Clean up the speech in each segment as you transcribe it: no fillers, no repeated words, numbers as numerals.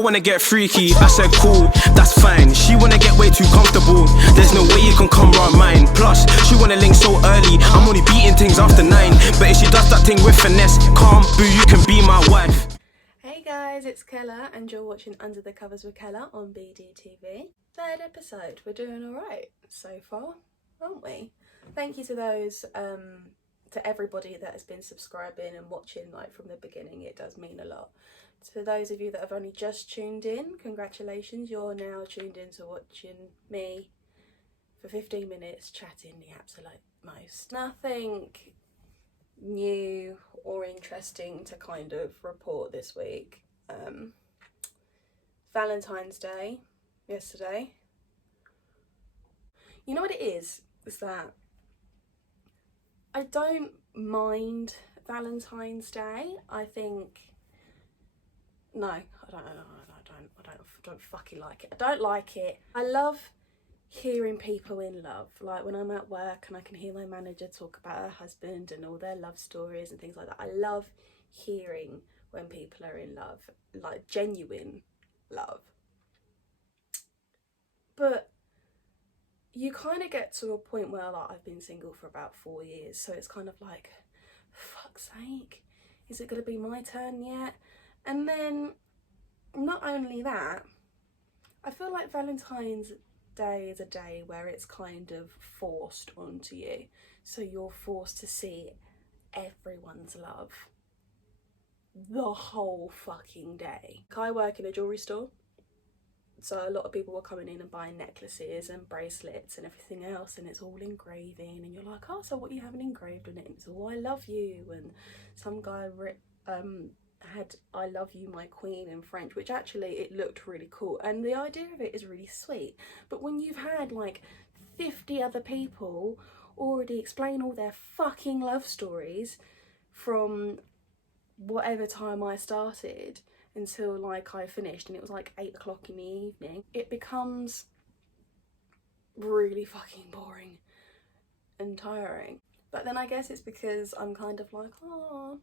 wanna get freaky. I said cool, that's fine. She wanna get way too comfortable. There's no way you can come round mine. Plus, she wanna link so early. I'm only beating things after 9. But if she does that thing with finesse, calm, boo, you can be my wife. Hey guys, it's Kella and you're watching Under the Covers with Kella on BDTV. Third episode. We're doing alright so far, aren't we? Thank you to those, to everybody that has been subscribing and watching like from the beginning. It does mean a lot. To those of you that have only just tuned in, congratulations, you're now tuned in to watching me for 15 minutes chatting the absolute most. Nothing new or interesting to kind of report this week. Valentine's Day yesterday. You know what it is that I don't mind Valentine's Day. I think no, I don't fucking like it. I don't like it. I love hearing people in love, like when I'm at work and I can hear my manager talk about her husband and all their love stories and things like that. I love hearing when people are in love, like genuine love. But you kind of get to a point where like I've been single for about 4 years, so it's kind of like, fuck's sake, is it going to be my turn yet? And then not only that, I feel like Valentine's Day is a day where it's kind of forced onto you, so you're forced to see everyone's love the whole fucking day. I work in a jewellery store, so a lot of people were coming in and buying necklaces and bracelets and everything else, and it's all engraving, and you're like, oh, so what you have engraved on it? And it's all I love you, and some guy had I love you my queen in French, which actually it looked really cool and the idea of it is really sweet. But when you've had like 50 other people already explain all their fucking love stories from whatever time I started until like I finished, and it was like 8 o'clock in the evening, it becomes really fucking boring and tiring. But then I guess it's because I'm kind of like, oh,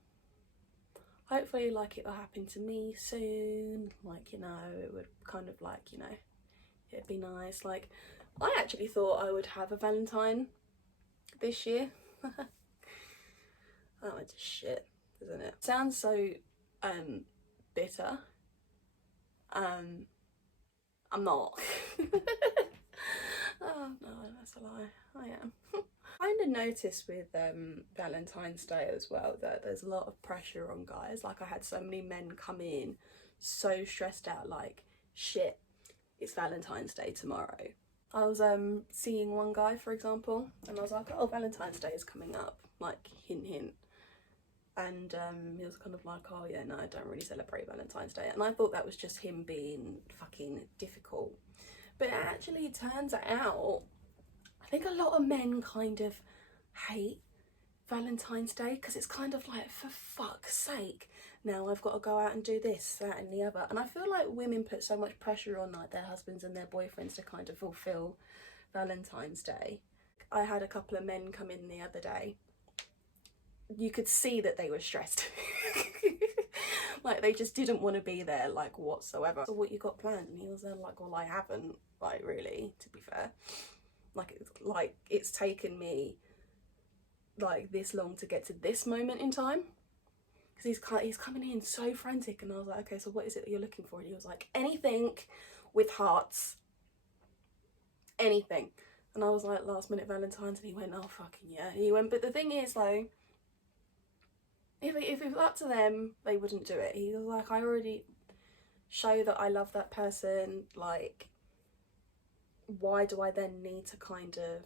hopefully like it'll happen to me soon, like, you know, it would kind of like, you know, it'd be nice. Like, I actually thought I would have a Valentine this year. That went to shit, doesn't it? Sounds so bitter. I'm not. Oh no, that's a lie, I am. I kind of noticed with Valentine's Day as well that there's a lot of pressure on guys. Like I had so many men come in so stressed out, like, shit, it's Valentine's Day tomorrow. I was seeing one guy, for example, and I was like, oh, Valentine's Day is coming up, like, hint hint. And he was kind of like, oh yeah, no, I don't really celebrate Valentine's Day. And I thought that was just him being fucking difficult. But it actually turns out, I think a lot of men kind of hate Valentine's Day because it's kind of like, for fuck's sake, now I've got to go out and do this, that and the other. And I feel like women put so much pressure on like their husbands and their boyfriends to kind of fulfill Valentine's Day. I had a couple of men come in the other day. You could see that they were stressed. Like they just didn't want to be there, like, whatsoever. So what you got planned? And he was there like, well, I haven't, like, really, to be fair. Like it's taken me like this long to get to this moment in time, because he's coming in so frantic, and I was like, okay, so what is it that you're looking for? And he was like, anything with hearts, anything. And I was like, last minute Valentine's, and he went, oh fucking yeah. He went, but the thing is though, if it was up to them, they wouldn't do it. He was like, I already show that I love that person, like, why do I then need to kind of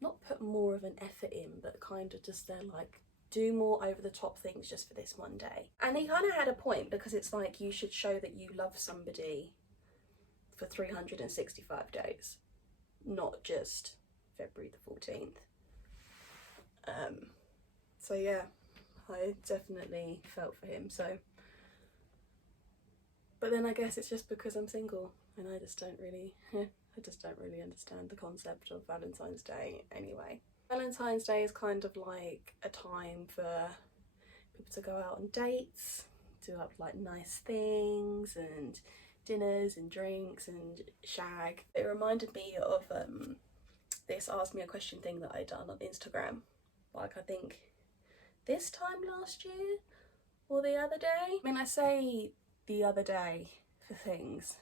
not put more of an effort in, but kind of just then like do more over the top things just for this one day? And he kind of had a point, because it's like you should show that you love somebody for 365 days, not just February the 14th. So yeah, I definitely felt for him. So, but then I guess it's just because I'm single and I just don't really understand the concept of Valentine's Day anyway. Valentine's Day is kind of like a time for people to go out on dates, do up like nice things and dinners and drinks and shag. It reminded me of this ask me a question thing that I done on Instagram, like I think this time last year or the other day. I mean, I say the other day for things,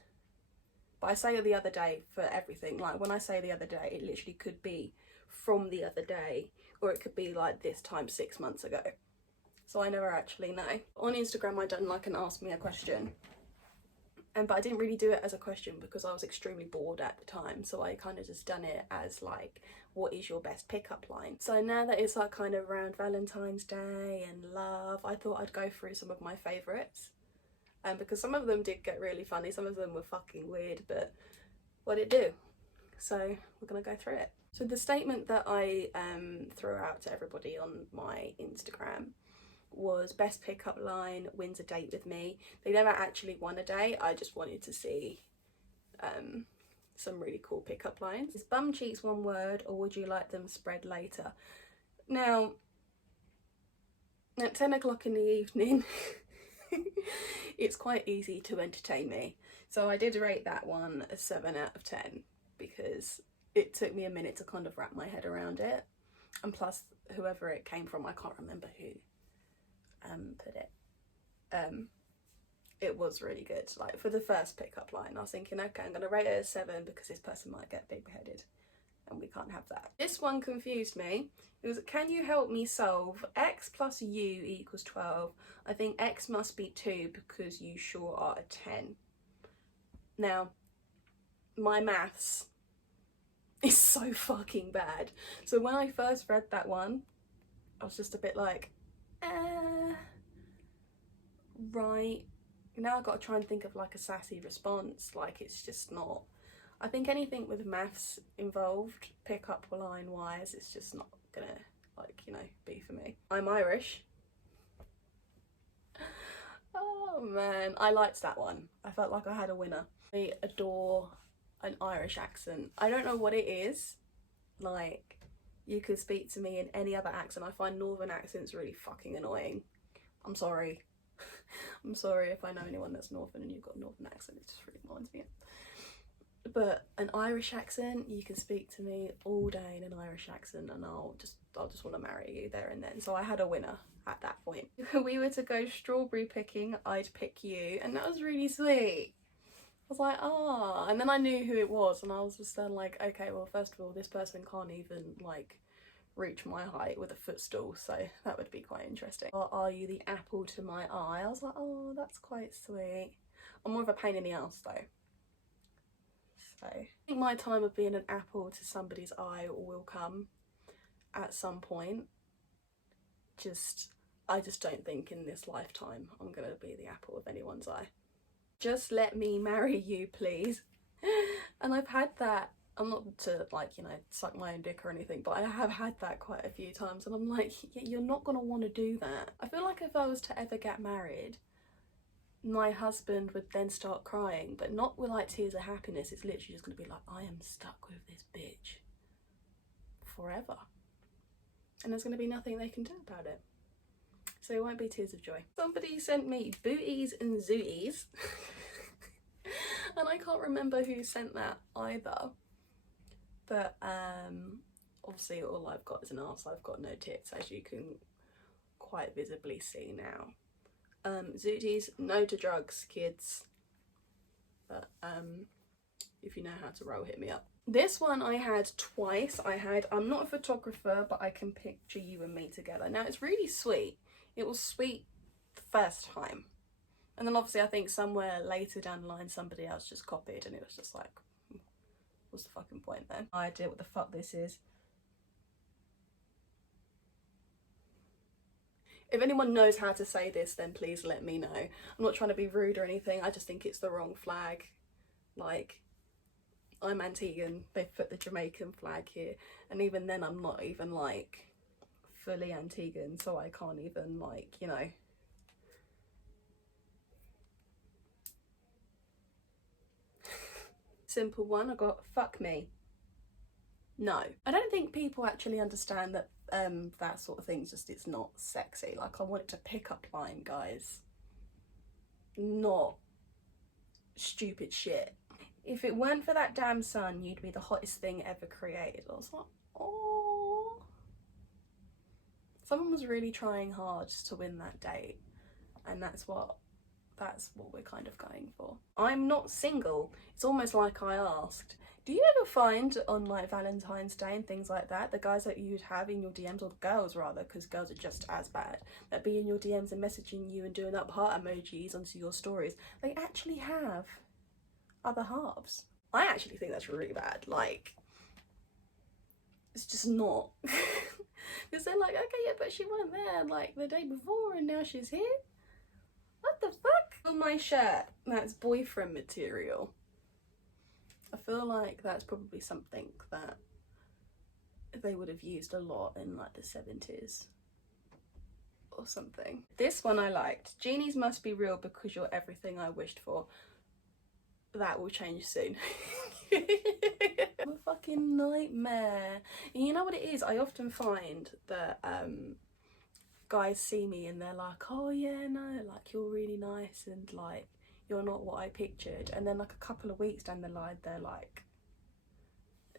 but I say the other day for everything. Like when I say the other day, it literally could be from the other day, or it could be like this time 6 months ago. So I never actually know. On Instagram I done like an ask me a question, but I didn't really do it as a question because I was extremely bored at the time, so I kind of just done it as like, what is your best pickup line? So now that it's like kind of around Valentine's Day and love, I thought I'd go through some of my favourites, because some of them did get really funny, some of them were fucking weird, but what it do? So we're gonna go through it. So the statement that I threw out to everybody on my Instagram was, best pickup line wins a date with me. They never actually won a date, I just wanted to see some really cool pickup lines. Is bum cheeks one word, or would you like them spread later? Now, at 10 o'clock in the evening, it's quite easy to entertain me. So I did rate that one a 7 out of 10 because it took me a minute to kind of wrap my head around it. And plus, whoever it came from, I can't remember who put it. It was really good. Like for the first pickup line, I was thinking, okay, I'm gonna rate it a 7 because this person might get big-headed and we can't have that. This one confused me. It was, can you help me solve x plus u equals 12? I think x must be 2 because you sure are a 10. Now, my maths is so fucking bad. So when I first read that one, I was just a bit like, right. Now I've got to try and think of like a sassy response. Like it's just not. I think anything with maths involved, pick-up line wise, it's just not gonna, like, you know, be for me. I'm Irish. Oh man, I liked that one. I felt like I had a winner. I adore an Irish accent. I don't know what it is. Like, you could speak to me in any other accent. I find northern accents really fucking annoying. I'm sorry. I'm sorry if I know anyone that's northern and you've got a northern accent, it just really winds me up. But an Irish accent, you can speak to me all day in an Irish accent and I'll just want to marry you there and then. So I had a winner at that point. If we were to go strawberry picking, I'd pick you, and that was really sweet. I was like, ah, and then I knew who it was and I was just then like, okay, well, first of all, this person can't even like reach my height with a footstool, so that would be quite interesting. Or are you the apple to my eye? I was like, oh, that's quite sweet. I'm more of a pain in the ass though. So I think my time of being an apple to somebody's eye will come at some point. I just don't think in this lifetime I'm gonna be the apple of anyone's eye. Just let me marry you, please. And I've had that. I'm not to like, you know, suck my own dick or anything, but I have had that quite a few times and I'm like, yeah, you're not gonna want to do that. I feel like if I was to ever get married, my husband would then start crying, but not with like tears of happiness. It's literally just gonna be like, I am stuck with this bitch forever. And there's gonna be nothing they can do about it. So it won't be tears of joy. Somebody sent me booties and zooties. And I can't remember who sent that either. But obviously all I've got is an arse, I've got no tits, as you can quite visibly see now. Zooties, no to drugs, kids. But if you know how to roll, hit me up. This one I had twice. I'm not a photographer, but I can picture you and me together. Now it's really sweet. It was sweet the first time. And then obviously I think somewhere later down the line somebody else just copied and it was just like, what's the fucking point then? I idea what the fuck this is. If anyone knows how to say this, then please let me know. I'm not trying to be rude or anything, I just think it's the wrong flag. Like, I'm Antiguan, they've put the Jamaican flag here, and even then I'm not even like fully Antiguan, so I can't even like, you know. Simple one, I got fuck me. No. I don't think people actually understand that that sort of thing, just it's not sexy. Like, I want it to pick up line, guys. not stupid shit. If it weren't for that damn sun, you'd be the hottest thing ever created. I was like, oh. Someone was really trying hard to win that date, and that's what we're kind of going for. I'm not single. It's almost like I asked. Do you ever find on like Valentine's Day and things like that, the guys that you'd have in your DMs, or the girls rather, because girls are just as bad, that be in your DMs and messaging you and doing up heart emojis onto your stories, they actually have other halves? I actually think that's really bad. Like, it's just not. Because they're like, okay, yeah, but she wasn't there like the day before and now she's here? What the fuck? On my shirt, that's boyfriend material. I feel like that's probably something that they would have used a lot in like the 70s or something. This one I liked. Genies must be real because you're everything I wished for. That will change soon. I'm a fucking nightmare. And you know what it is? I often find that guys see me and they're like, oh yeah, no, like you're really nice and like you're not what I pictured. And then like a couple of weeks down the line, they're like,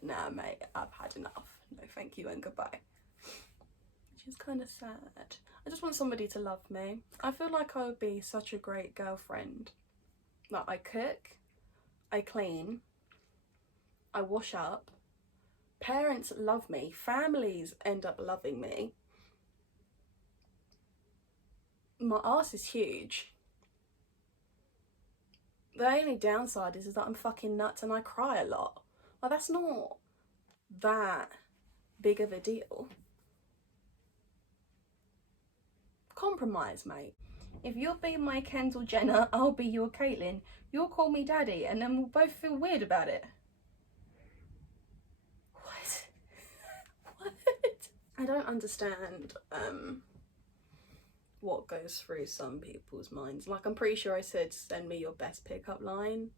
nah mate, I've had enough. No thank you and goodbye. Which is kind of sad. I just want somebody to love me. I feel like I would be such a great girlfriend. Like, I cook, I clean, I wash up, parents love me, families end up loving me. My arse is huge. The only downside is that I'm fucking nuts and I cry a lot. Well, that's not that big of a deal. Compromise, mate. If you'll be my Kendall Jenner, I'll be your Caitlyn. You'll call me daddy and then we'll both feel weird about it. What? What? I don't understand what goes through some people's minds. Like, I'm pretty sure I said send me your best pickup line,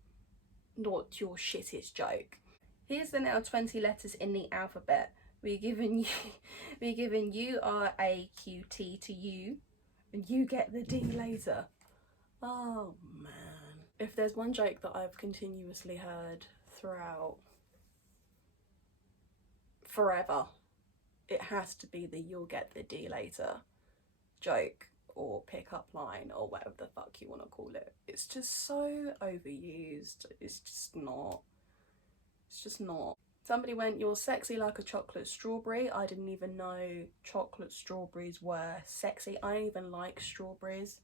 not your shittest joke. Here's the now 20 letters in the alphabet. We're giving you R-A-Q-T to you, and you get the D later. Oh man. If there's one joke that I've continuously heard throughout forever, it has to be the you'll get the D later joke or pickup line or whatever the fuck you want to call it. It's just so overused. It's just not. Somebody went, you're sexy like a chocolate strawberry. I didn't even know chocolate strawberries were sexy. I don't even like strawberries.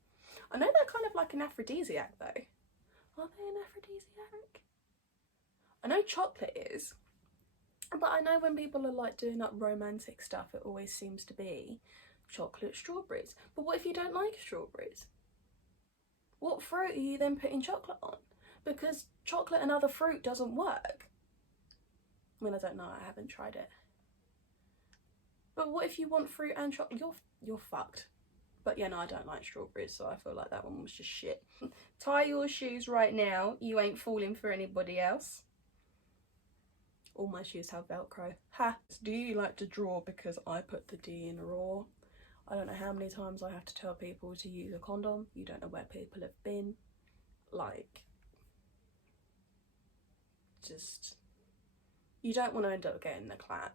I know they're kind of like an aphrodisiac though. Are they an aphrodisiac? I know chocolate is, but I know when people are like doing up romantic stuff, it always seems to be chocolate strawberries. But what if you don't like strawberries? What fruit are you then putting chocolate on? Because chocolate and other fruit doesn't work. I mean, I don't know, I haven't tried it. But what if you want fruit and chocolate? You're fucked. But yeah, no, I don't like strawberries, so I feel like that one was just shit. Tie your shoes right now. You ain't falling for anybody else. All my shoes have Velcro. Ha! Do you like to draw because I put the D in raw? I don't know how many times I have to tell people to use a condom. You don't know where people have been. Like, just, you don't want to end up getting the clap.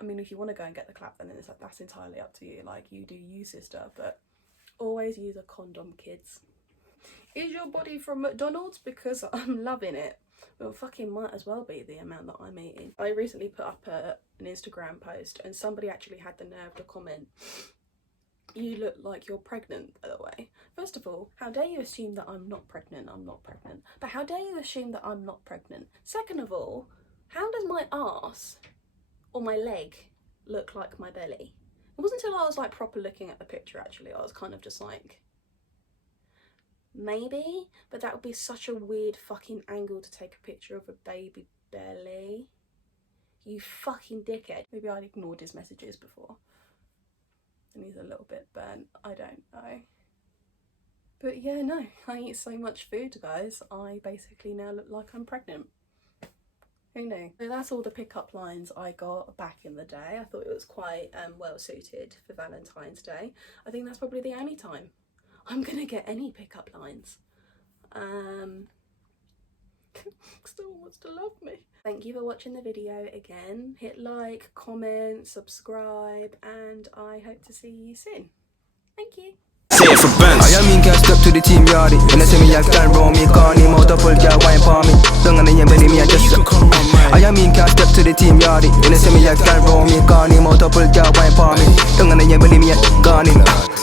I mean, if you want to go and get the clap, then it's like, that's entirely up to you. Like, you do you, sister, but always use a condom, kids. Is your body from McDonald's? Because I'm loving it. Well, fucking might as well be the amount that I'm eating. I recently put up an Instagram post and somebody actually had the nerve to comment, you look like you're pregnant, by the way. First of all, how dare you assume that I'm not pregnant? I'm not pregnant. But how dare you assume that I'm not pregnant? Second of all, how does my arse or my leg look like my belly? It wasn't until I was like proper looking at the picture actually, I was kind of just like, maybe, but that would be such a weird fucking angle to take a picture of a baby belly. You fucking dickhead. Maybe I'd ignored his messages before and he's a little bit burnt, I don't know. But yeah, no, I eat so much food, guys, I basically now look like I'm pregnant. Who knew? So that's all the pickup lines I got back in the day. I thought it was quite well suited for Valentine's Day. I think that's probably the only time I'm gonna get any pickup lines. Still wants to love me. Thank you for watching the video again. Hit like, comment, subscribe, and I hope to see you soon. Thank you. Say it for bands. I mean can't step to the team yardy. When I see me I can roll me, corny, multiple girl wine for me. Don't know you belly me I just I mean can't step to the team yardy. When I see me I can roll me, corny, multiple girl wine for me. Don't know you belly me I gone in.